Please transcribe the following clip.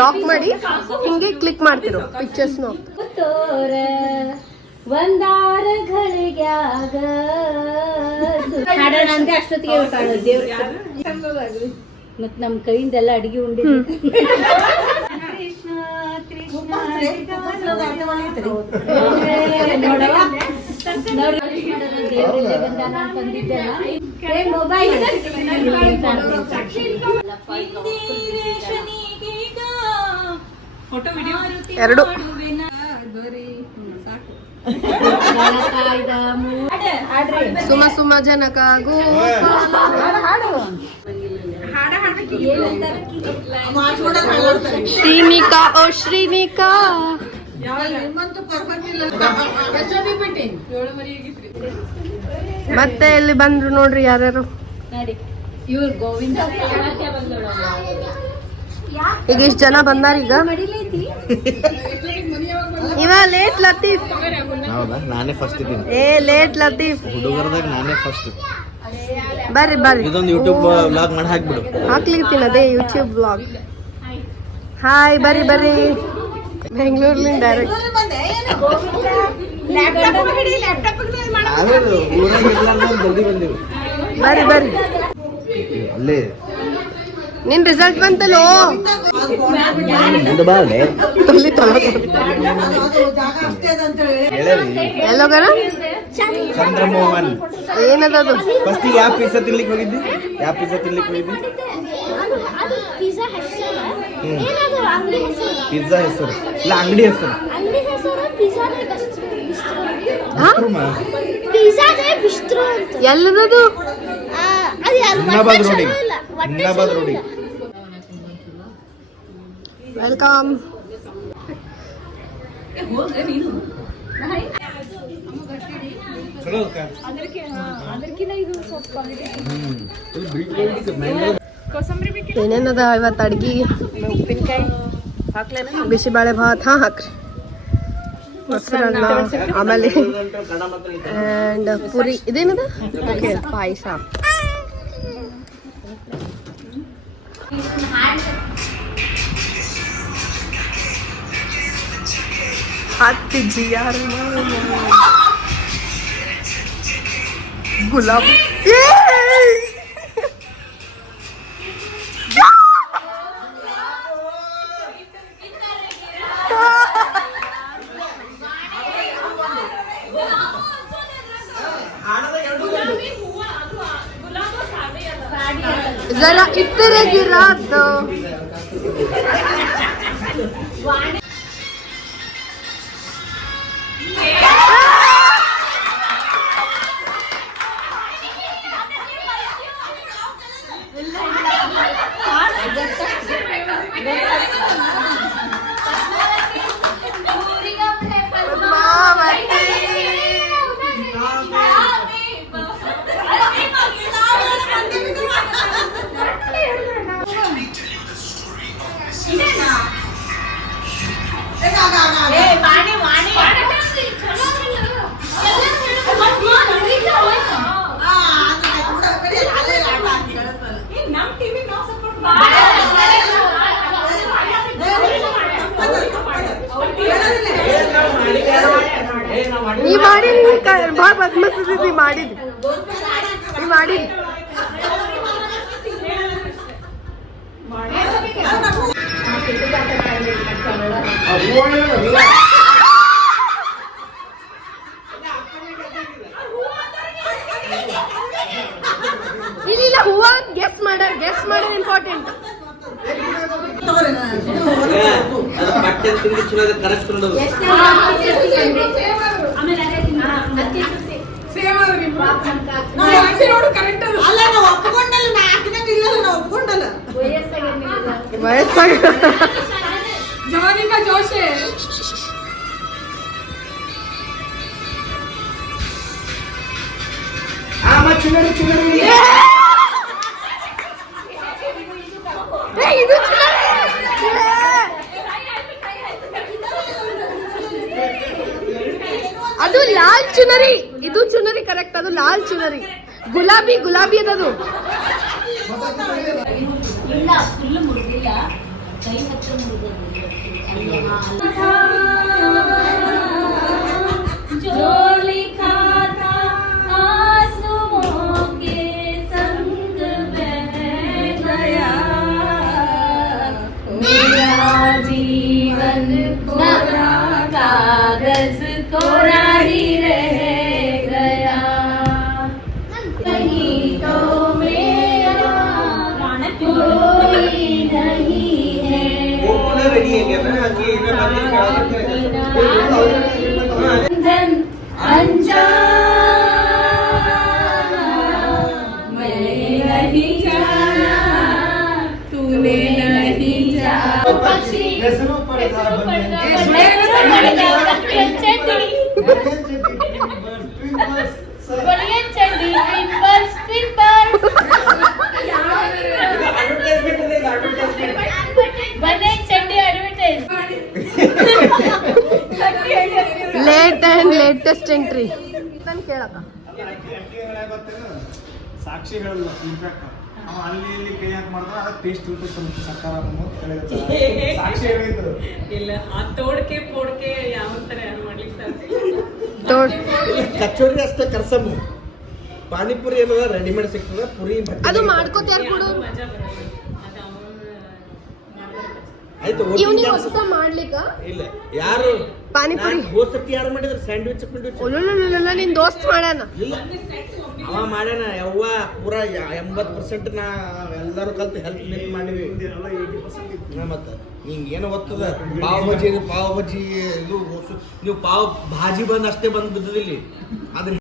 Lock ಮಾಡಿ ಹಿಂಗೆ click ಮಾಡ್ತಿರೋ ಪಿಕ್ಚರ್ಸ್ ಒಂದಾರ ಗಳಿಗ್ಯಾಗ ಹಾಡೋಣ ಅಂದ್ರೆ ಅಷ್ಟೊತ್ತಿಗೆ ದೇವ್ರ ಮತ್ ನಮ್ ಕೈಯಿಂದೆಲ್ಲ ಅಡಿಗೆ ಉಂಡಿದ್ವಿ. ಕೃಷ್ಣ ಕೃಷ್ಣ ದೇವರಿಗೆ ಬಂದಾನ ತಂದಿದ್ದೆಲ್ಲ ಮೊಬೈಲ್ ಎರಡು ಸುಮ ಸುಮ ಜನಕ ಶ್ರೀನಿಕಾ ಓ ಶ್ರೀನಿಕಾ ಮತ್ತೆ ಇಲ್ಲಿ ಬಂದ್ರು ನೋಡ್ರಿ ಯಾರ್ಯಾರು. ಇವ್ರು ಗೋವಿಂದ ಈಗ ಇಷ್ಟ ಜನ ಬಂದಾರ. ಈಗ ಇವ ಲೇಟ್ ಲತೀಫ್. ನಾನೇ ಫಸ್ಟ್ ಇದ್ದೀನಿ. ಲೇಟ್ ಲತೀಫ್ ಹುಡುಗರದಾಗ ನಾನೇ ಫಸ್ಟ್. ಬರ್ರಿ ಬರ್ರಿ ಇದೊಂದು ಯೂಟ್ಯೂಬ್ ವ್ಲಾಗ್ ಮಾಡಿ ಹಾಕ್ಬಿಡು. ಹಾಕ್ಲಿಕ್ತೀನಿ ಅದೇ ಯೂಟ್ಯೂಬ್ ವ್ಲಾಗ್. ಹಾಯ್ ಬರ್ರಿ ಬರ್ರಿ ಬೆಂಗಳೂರ್ಲಿಂದ ಡೈರೆಕ್ಟ್. ಬರ್ರಿ ಬರ್ರಿ ಅಲ್ಲೇ ನಿನ್ ರಿಸಲ್ಟ್ ಬಂತಲ್ಲೋ ಎಲ್ಲೋಗಾರ ಚಂದ್ರಮೋಹನ್ ಏನದದು ಫಸ್ಟ್ ಯಾವ ಪಿಜ್ಜಾ ತಿನ್ಲಿಕ್ಕೆ ಹೋಗಿದ್ದಿ? ಯಾವ ಪಿಜ್ಜಾ ತಿನ್ಲಿಕ್ಕೆ ಹೋಗಿದ್ದಿ? ಪಿಜ್ಜಾ ಹೆಸರು ಇಲ್ಲ ಅಂಗಡಿ ಹೆಸರು ಎಲ್ಲದದು ಹಿನ್ನಾಬಾದ್ ರೋಡಿಗೆ. ಹಿನ್ನಾಬಾದ್ ರೋಡಿಗೆ ವೆಲ್ಕಮ್. ಏನೇನದ ಇವತ್ತು ಅಡ್ಗಿ? ಉಪ್ಪಿನಕಾಯಿ ಹಾಕ್ಲೇನ? ಬಿಸಿಬೇಳೆ ಭಾತ್ ಹಾಕ್ರಿ, ಮೊಸರನ್ನ, ಆಮೇಲೆ ಆ್ಯಂಡ್ ಪುರಿ. ಇದೇನದ ಓಕೆ ಪಾಯಸ. ಹತ್ತಿಜ್ಜಿ ಯಾರು ಗುಲಾಬ್ जरा इतने गिरा दो. ನೀ ಮಾಡಿ ಭಾಳ ಬದ್ಮಸ್ತಿ ಮಾಡಿದ್ವಿ. ನೀ ಮಾಡಿ ಇಲ್ಲ ಹೂವ ಗೆಸ್ ಮಾಡೋದು ಇಂಪಾರ್ಟೆಂಟ್. ವಯಸ್ಸಾಗ ಜವಾನಿಕಾ ಜೋಶಿ ಅದು ಲಾಲ್ ಚುನರಿ. ಇದು ಚುನರಿ ಕರೆಕ್ಟ್, ಅದು ಲಾಲ್ ಚುನರಿ. ಗುಲಾಬಿ ಗುಲಾಬಿ ಅದದು. ಇಲ್ಲ ಫುಲ್ ಮುರಿದಿಲ್ಲ, ಕೈ ಹತ್ರ जो लिखा था आंसुओं के संग बह गया, मेरा जीवन कोरा कागज कोरा ही रह गया, कहीं तो मेरा कोई नहीं है, मैंने नहीं जाना तूने नहीं जाना, पक्षी बढ़िया चंडी ट्रिपल्स ट्रिपल्स बने चंडी advertise late and latest entry ಕೇಳಕ್ಕ. ಸಾಕ್ಷಿ ಹೇಳಲ್ಲ ಫೀಡ್ಬ್ಯಾಕ್ ಅವ ಅಲ್ಲಿ ಇಲ್ಲಿ ಕೈ ಹಾಕಿ ಮಾಡಿದ್ರೆ ಅದು ಟೇಸ್ಟ್ ಇರ್ತದೆ ಸ್ವಲ್ಪ ಸರ್ಕಾರ ಸಾಕ್ಷಿ ಹೇಳಿದ್ರು ಇಲ್ಲ ಆ ತೋಡ್ಕೆ ಪೋಡ್ಕೆ ಯಾವ ತರ ಯಾರು ಮಾಡ್ಲಿಕ್ಕೆ ಸಾಧ್ಯ ಕಚೋರಿ ಅಷ್ಟೇ ಕರ್ಸಮ್ಮು ಪಾನಿಪುರಿ ಏನದ ರೆಡಿಮೇಡ್ ಸಿಗ್ತದ ಪುರಿ ಅದು ಮಾಡ್ಕೋತಾರ ಕೂಡ. ಅದು ಮಜಾ ಬರಲ್ಲ, ಅದು ಅವನು ಮಾಡ್ತಾರೆ. ಆಯ್ತು ಇವ್ನಿಗೆ ಹೊಸ ಮಾಡ್ಲಿಕ್ಕ ಇಲ್ಲ ಯಾರು ಪಾನಿಪುರಿ ಹೋಸತಿ ಯಾರು ಮಾಡಿದ್ರು ಸ್ಯಾಂಡ್ವಿಚ್ ನಿನ್ ದೋಸ್ತ್ ಮಾಡ್ಯಾನ. ಇಲ್ಲ ಅವ ಮಾಡ್ಯಾನ ಯವ್ವ ಪೂರಾ 80% ನಾ ಎಲ್ಲರೂ ಕಲ್ತು ಹೆಲ್ಪ್ ಲಿಂಕ್ ಮಾಡಿವಿ. ಮತ್ತ ನಿಂಗೆ ಏನೋ ಗೊತ್ತದ ಪಾವ್ ಬಜ್ಜಿ ಇದು ನೀವು ಪಾವ್ ಭಾಜಿ ಬಂದ್ ಅಷ್ಟೇ ಬಂದ್ ಬಿದ್ದದಿಲ್ಲಿ ಅದ್ರ